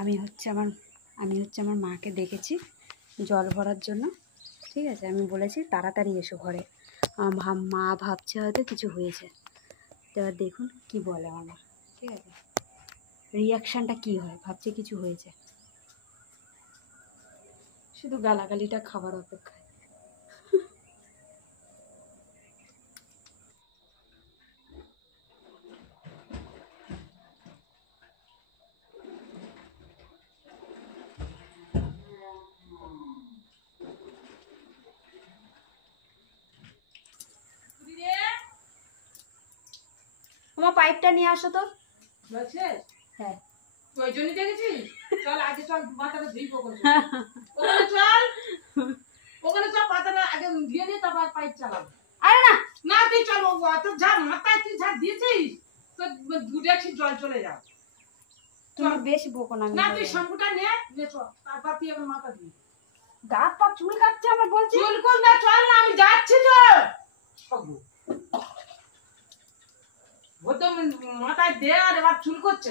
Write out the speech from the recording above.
আমি হচ্ছে আমার মাকে ডেকেছি জল ভরার জন্য, ঠিক আছে। আমি বলেছি তাড়াতাড়ি এসো ঘরে। মা ভাবছে হয়তো কিছু হয়েছে। তো এবার দেখুন কি বলে আমার মা, ঠিক আছে, রিয়াকশানটা কি হয়। ভাবছে কিছু হয়েছে, শুধু গালাগালিটা খাবার অপেক্ষায়। তোমার পাইপটা নিয়ে আসো তো। হ্যাঁ, ওই জন্য দেখেছিস? চল আগে চল মাথাটা ধুই ওখানে চল পাতাটা আগে ধুয়ে নিয়ে তারপর পাইপ চালাবো। আরে না না তুই চল, অত ঝাড় মাথায় তুই ঝাড় দিয়েছিস তো দুটাছি জল চলে যাও। তুমি বেশি বকো না। না তুই শ্যাম্পুটা নে চল, তারপর তুই এখন মাথা ধুই। দাঁত পা চুল কাটছে আমার, বলছি চুল কুল না, চল না আমি যাচ্ছি তো। মাথায় দে আর এবার চুল করছে।